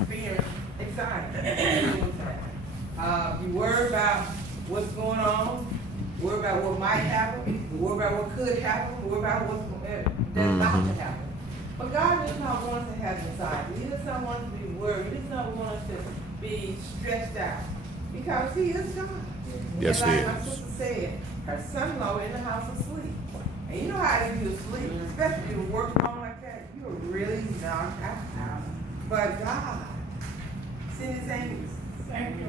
experience anxiety. You worry about what's going on, worry about what might happen, worry about what could happen, worry about what's that's about to happen. But God does not want us to have anxiety. He does not want us to be worried. He does not want us to be stressed out. Because He is God. Yes, and He like my is. sister said, her son-in-law in the house asleep. And you know how you do sleep, especially if you work long like that, you're really knocked out. But God sent His angels. Thank you,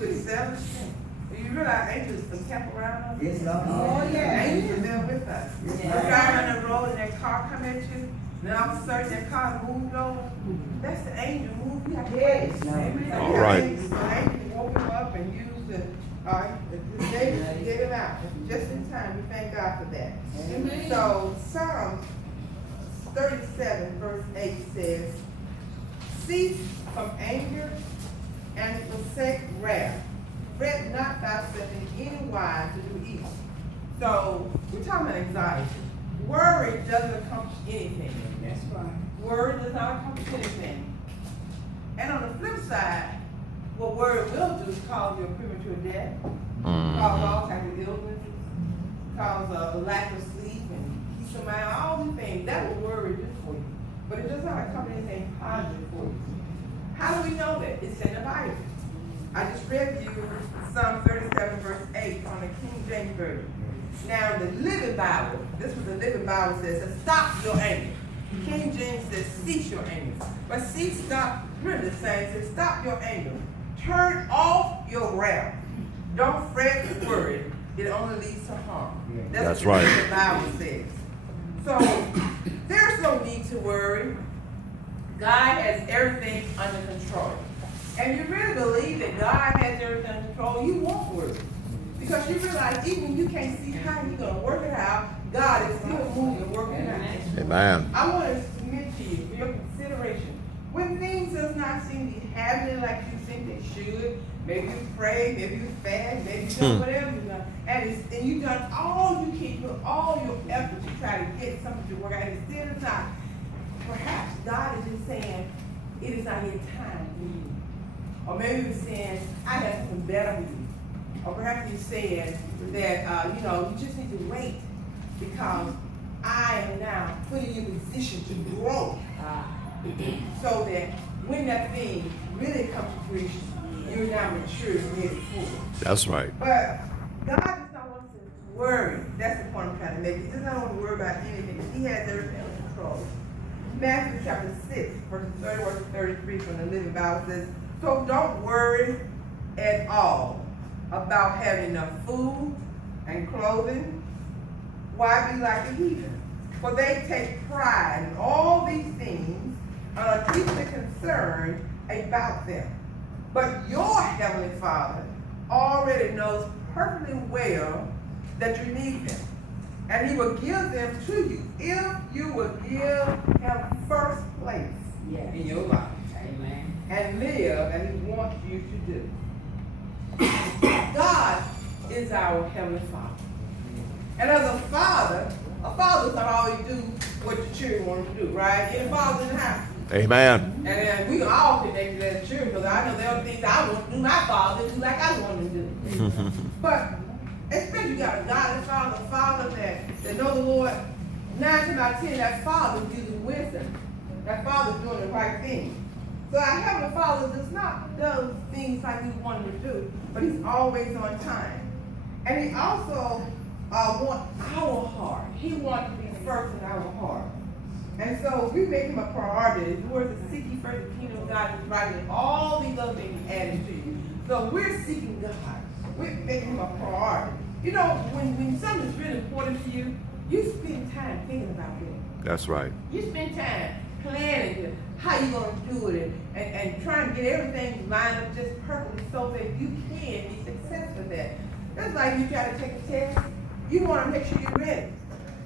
Who excel in strength. Do you realize angels can camp around us? Yes, Lord. Oh, yeah. Angels are there with us. Yes. You're driving on the road and that car come at you, then all of a sudden that car moved over. That's the angel move. You have to Yes. Amen. All right. Angels, the angel woke him up and used the David to get him out. Just in time. We thank God for that. Amen. So Psalm 37 verse 8 says, cease from anger and forsake wrath. Fret not thyself in any wise to do evil. So we're talking about anxiety. Worry doesn't accomplish anything. That's right. Worry does not accomplish anything. And on the flip side, what worry will do is cause you a premature death, cause all types of illnesses, cause a lack of sleep and peace of mind, all these things. That's what worry do for you. But it does not accomplish anything positive for you. How do we know that? It's in the Bible. I just read to you Psalm 37 verse 8 on the King James Version. Now the Living Bible, this was the Living Bible says, stop your anger. King James says, cease your anger. But cease, stop, really the same, says, stop your anger. Turn off your wrath. Don't fret and worry. It only leads to harm. That's what right. The Living Bible says. So there's no need to worry. God has everything under control. And you really believe that God has everything under control, you won't worry. Because you realize even when you can't see how you're going to work it out, God is still moving and working it out. Amen. I want to submit to you for your consideration. When things does not seem to be happening like you think they should, maybe you pray, maybe you fast, maybe you do whatever you done, and you've done all you can, put all your effort to try to get something to work out, and it still is not. Perhaps God is just saying, it is not yet time for you. Or maybe He's saying, I have something better for you. Or perhaps He's saying that, you just need to wait because I am now putting you in position to grow. So that when that thing really comes to fruition, you're now mature and ready for it. That's right. But God does not want us to worry. That's the point I'm trying to make. He does not want to worry about anything. He has everything under control. Matthew chapter 6, verses 31 to 33 from the Living Bible says, so don't worry at all about having enough food and clothing. Why be like the heathen? For they take pride in all these things and are deeply concerned about them. But your heavenly Father already knows perfectly well that you need them. And He will give them to you if you will give Him first place in your life. Amen. And live as He wants you to do. God is our Heavenly Father. And as a father's not always do what the children want him to do, right? Any fathers in the house? Amen. And we all connected as children because I know there are things I want to do, my father do like I want him to do. But especially you got a godly father, a father that know the Lord. 9 times out of 10, that father is using wisdom. That father is doing the right thing. So our Heavenly Father does not do things like we want him to do, but He's always on time. And He also wants our heart. He wants to be first in our heart. And so we make Him a priority. The word is seek ye first the kingdom of God is right, and all these other things added to you. So we're seeking God. We're making Him a priority. You know, when something is really important to you, you spend time thinking about it. That's right. You spend time planning how you're going to do it and trying to get everything lined up just perfectly so that you can be successful at that. That's like you try to take a test. You want to make sure you're ready.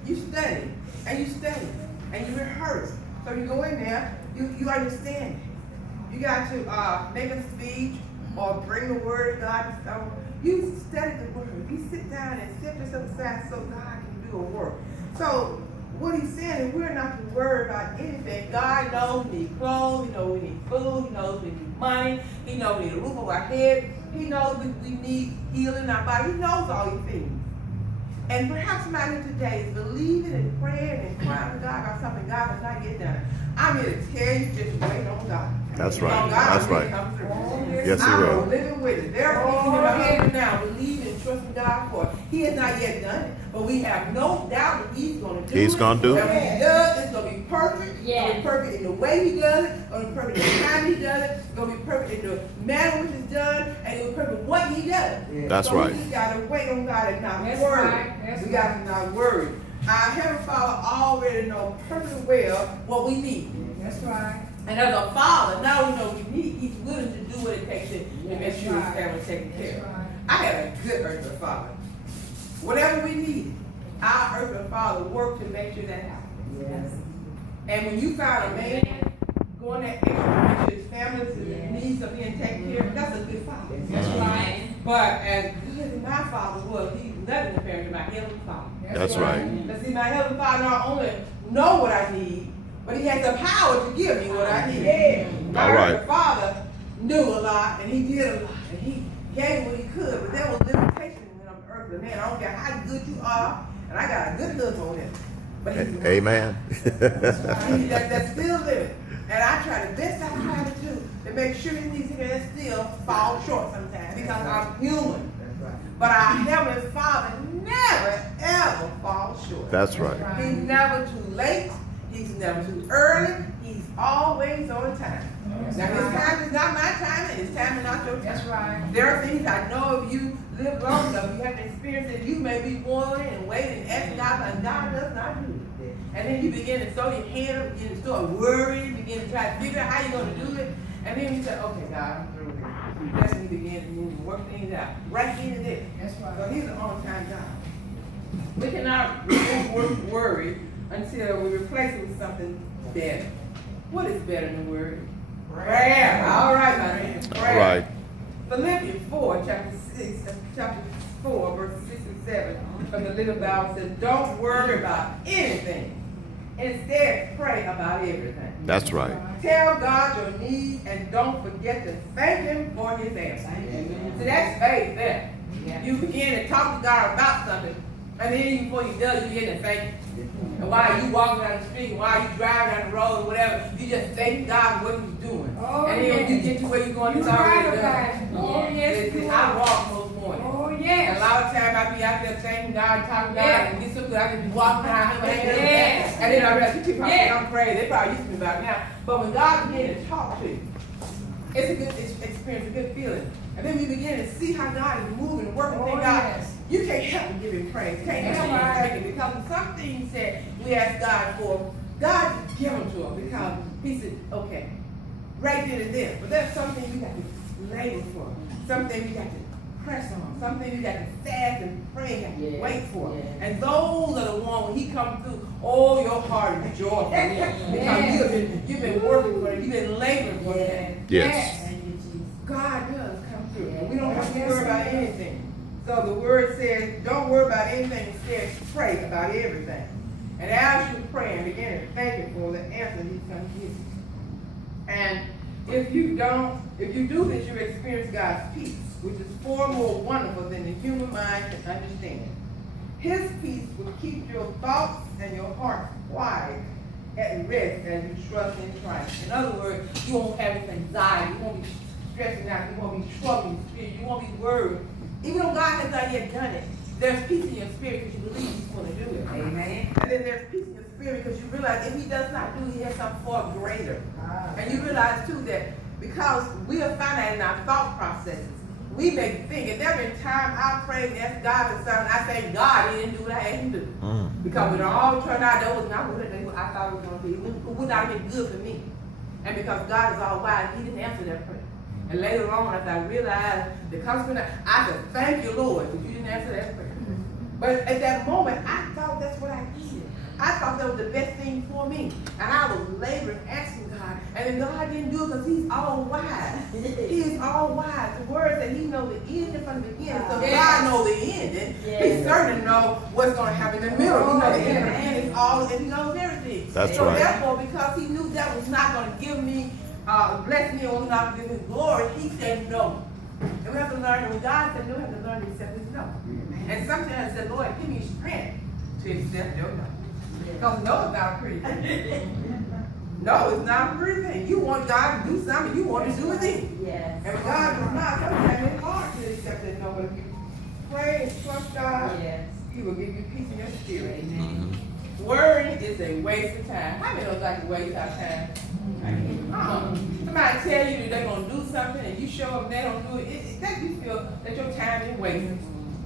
You study, and you study, and you rehearse. So you go in there, you understand it. You got to make a speech or bring the word of God. So you study the word. You sit down and set yourself aside so God can do a work. So what he's saying is we're not to worry about anything. God knows we need clothes, he knows we need food, he knows we need money, he knows we need a roof over our head, he knows we need healing in our body, he knows all these things. And perhaps somebody today is believing and praying and crying to God about something God has not yet done. I'm here to tell you, just wait on God. That's right. God That's will right. come through. Yes, he I'm will. living with it. There are people in my head now believing and trusting God for it. He has not yet done it, but we have no doubt that he's going to do it. He's going to do it. And when he does, it's going to be perfect. It's Yeah. going to be perfect in the way he does it. It's going to be perfect in the time he does it. It's going to be perfect in the manner which it's done, and it's perfect what he does. That's so right. We just got to wait on God and not That's worry. right. That's We got to not worry. Our Heavenly Father already knows perfectly well what we need. That's right. And as a father, not only know we need, he's willing to do what it takes to make That's sure his right. family's taken care That's of. right. I had a good earthly father. Whatever we needed, our earthly father worked to make sure that happened. Yes. And when you find a man going that extra to make sure his family's needs are being taken care of, that's a good father. That's right. But as good as my father was, he's nothing compared to my heavenly father. That's right. Now see, my heavenly father not only know what I need, but he has the power to give me what I need. My All right. earthly father knew a lot, and he did a lot, and he gave what he could, but there was limitations when I'm an earthly man. I don't care how good you are, and I got a good husband on it. But he's Amen. that's still living. And I try the best I can to do to make sure his needs that still fall short sometimes because I'm human. But our Heavenly Father never ever falls short. That's right. He's never too late. He's never too early. He's always on time. Now his time is not my time, and his time is not your time. That's right. There are things I know if you live long enough, you have to experience it. You may be wanting and waiting and asking God, but God does not do it. And then you begin to throw your head up, begin to start worrying, begin to try to figure out how you're going to do it. And then you say, okay, God, I'm through with it. That's when you begin to move and work things out. Right then and there. That's So right. he's an on-time God. We cannot remove worry until we replace it with something better. What is better than worry? Prayer. All right, my friend. All Prayer. right. Philippians 4, chapter 4, verses 6 and 7 from the Little Bible says, don't worry about anything. Instead, pray about everything. That's right. Tell God your needs and don't forget to thank Him for His answer. So that's faith there. You begin to talk to God about something, and then even before you does, you begin to thank Him. And while you walking down the street, while you driving down the road or whatever, you just thank God for what He's doing. Oh, and then when you yes. get to where you're going, it's You're right already about done. it. Oh, yes, you I are. walk most mornings. Oh, And a yes. lot of times I be out there thanking God, talking to God, Yeah. and get so good I can be walking behind Him. Yes. And then I realize, people probably think Yeah. I'm crazy. They probably used to me about now. But when God begins to talk to you, it's a good experience, a good feeling. And then we begin to see how God is moving and working. Oh, Thank God. yes. You can't help but give Him praise. You can't help but thank Him. Because some things that we ask God for, God give them to us because He said, okay, right then and there. But there's something you got to labor for. Something you got to press on. Something you got to fast and pray and Yeah. wait for. Yeah. And those are the ones when He comes through, oh, your heart is joyful. Because you've been working for it. You've been laboring for it. Yes. Thank you, Jesus. God does come through. Yeah. And we don't have to Yes, worry about He does. anything. So the word says, don't worry about anything. Instead, pray about everything. And as you pray and begin to thank Him for the answer He's going to give you. And if you do this, you experience God's peace, which is far more wonderful than the human mind can understand. His peace will keep your thoughts and your heart quiet at rest as you trust in Christ. In other words, you won't have this anxiety. You won't be stressing out. You won't be struggling in spirit. You won't be worried. Even though God has not yet done it, there's peace in your spirit because you believe He's going to do it. Amen. And then there's peace in your spirit because you realize if He does not do it, He has something far greater. Ah. And you realize too that because we are finite in our thought processes, we may think, and there have been times I prayed and asked God for something, I say, God, He didn't do what I asked Him to do. Because when it all turned out, that was not what I thought it was going to be. It would not have been good for me. And because God is all wise, He didn't answer that prayer. And later on, as I realized the consequence, I said, thank you, Lord, because you didn't answer that prayer. But at that moment, I thought that's what I needed. I thought that was the best thing for me. And I was laboring, asking God. And then God didn't do it because he's all wise. He is all wise. The word that he knows the ending from the beginning. So God knows the ending. He certainly knows what's going to happen in the middle. He knows the end is all, and he knows everything. That's so right. Therefore, because he knew that was not going to give me, bless me or not give me glory, he said no. And we have to learn, and when God said no, we have to learn to accept his no. And sometimes I said, Lord, give me strength to accept your no. Because no is not a pretty thing. No, it's not a pretty thing. You want God to do something, you want to do it then. Yes. And when God does not, sometimes it's hard to accept that no. But if you pray and trust God, Yes. he will give you peace in your spirit. Amen. Worrying is a waste of time. How many of us like to waste our time? Somebody tell you that they're going to do something and you show up and they don't do it. It makes you feel that your time is wasted.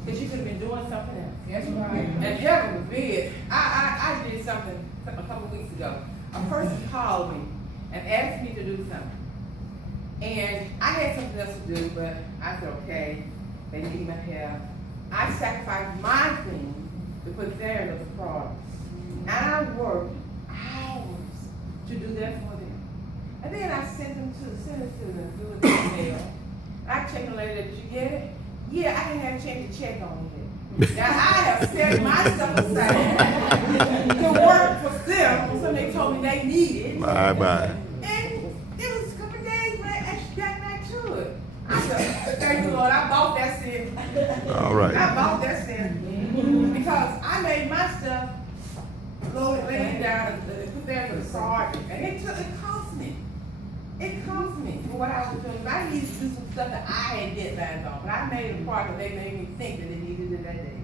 Because you could have been doing something else. That's right. And heaven forbid, I did something a couple of weeks ago. A person called me and asked me to do something. And I had something else to do, but I said, okay, they need my help. I sacrificed my thing to put their little products. And I worked hours to do that for them. And then I sent it to them through an email. I checked the lady, did you get it? Yeah, I didn't have a chance to check on it. Now I have set myself aside to work for them, so they told me they needed. Bye. And it was a couple of days when I actually got back to it. I said, thank you, Lord, I bought that sin. All right. I bought that sin because I made my stuff, loaded, laying down, and put that in the cart, and it cost me. It cost me for what I was doing. I needed to do some stuff that I had deadlines on, but I made a part that they made me think that they needed it that day.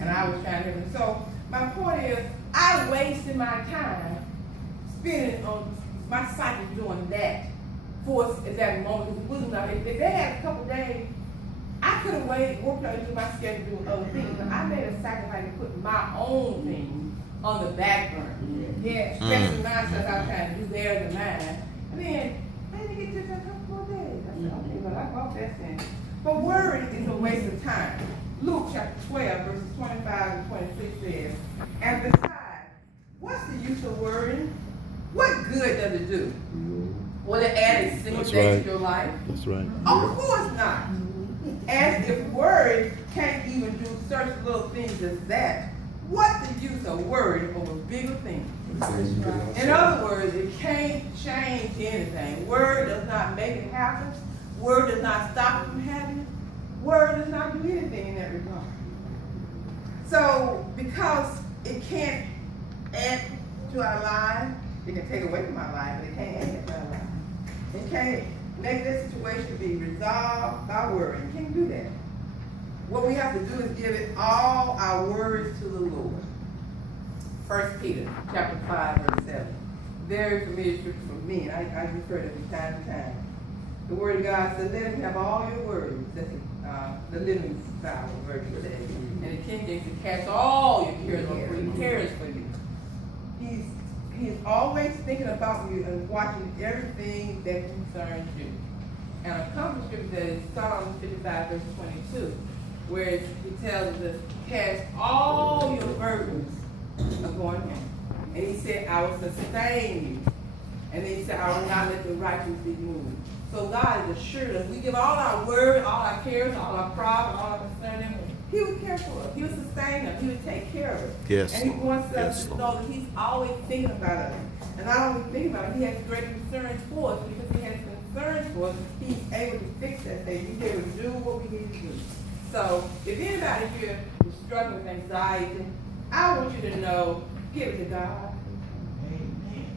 And I was trying to help them. So my point is, I wasted my time spending on my cycle doing that for us at that moment. It wasn't enough. If they had a couple days, I could have waited, worked out into my schedule doing other things, but I made a sacrifice to put my own things on the back burner. Yeah, stressing myself out trying to do theirs and mine. And then I didn't get this in a couple more days. I said, okay, well, I bought that thing. But worry is a waste of time. Luke chapter 12, verses 25 and 26 says, and besides, what's the use of worrying? What good does it do? Will it add a single That's day right. to your life? That's right. Of course not. As if worry can't even do such little things as that, what's the use of worry over bigger things? In other words, it can't change anything. Word does not make it happen. Word does not stop it from happening. Word does not do anything in that regard. So, because it can't add to our lives, it can take away from our lives, but it can't add to our lives. It can't make that situation be resolved by worry. It can't do that. What we have to do is give it all our worries to the Lord. 1 Peter chapter 5, verse 7. Very familiar scripture for me, and I refer to it from time to time. The word of God says, let him have all your worries. That's the Living Bible version today. And the King James says, cast all your cares on him, for he cares for you. He's always thinking about you and watching everything that concerns you. And a common scripture that is Psalm 55, verse 22, where he tells us to cast all your burdens upon him. And he said, I will sustain you. And then he said, I will not let the righteous be moved. So God is assured us. We give all our worries, all our cares, all our problems, all our concerns. He would care for us. He would sustain us. He would take care of us. Yes, And he Lord. wants us Yes, to Lord. know that he's always thinking about us. And not only thinking about us, he has great concerns for us. Because he has concerns for us, he's able to fix that thing. He's able to do what we need to do. So if anybody here is struggling with anxiety, I want you to know, give it to God.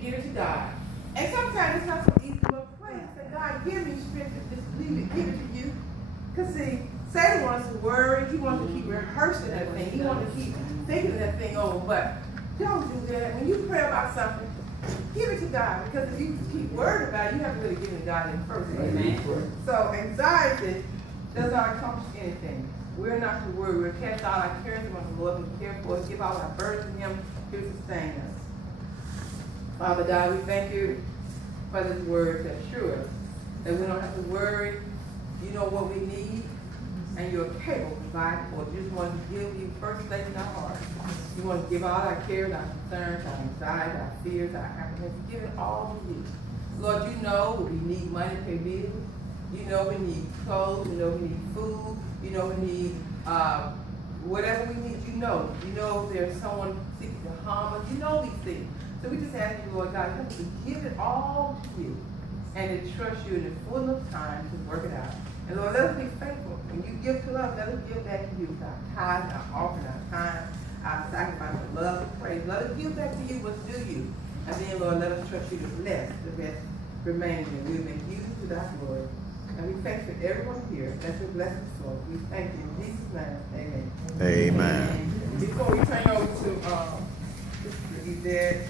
Give it to God. And sometimes it's not so easy, but pray and say, God, give me strength to just leave it, give it to you. Because see, Satan wants to worry, he wants to keep rehearsing that thing, he wants to keep thinking that thing over, but don't do that. When you pray about something, give it to God, because if you keep worrying about it, you have to really give it to God in first. Amen. So anxiety does not accomplish anything. We're not to worry. We're cast all our cares upon the Lord and care for us, give all our burdens to him to sustain us. Father God, we thank you for this word to assure us that we don't have to worry. You know what we need, and you're capable of providing for us. You just want to give you first place in our heart. You want to give all our cares, our concerns, our anxieties, our fears, our apprehensions, give it all to you. Lord, you know we need money to pay bills. You know we need clothes. You know we need food. You know we need whatever we need. You know if there's someone seeking to harm us. You know these things. So we just ask you, Lord God, help us to give it all to you and to trust you in the fullness of time to work it out. And Lord, let us be faithful. When you give to us, let us give back to you with our tithes, our offering, our time, our sacrifice of love and praise. Let us give back to you what's due you. And then, Lord, let us trust you to bless the best remaining, and we'll make you to thy glory. And we thank you for everyone here. That's your blessings, Lord. We thank you in Jesus' name. Amen. Amen. Before we turn over to Sister Yvette,